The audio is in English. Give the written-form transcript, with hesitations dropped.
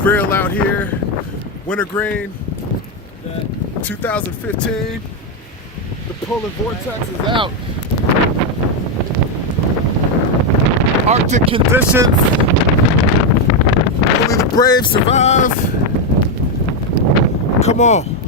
real out here. Wintergreen, 2015. The polar vortex is out. Arctic conditions. Only the brave survive. Come on.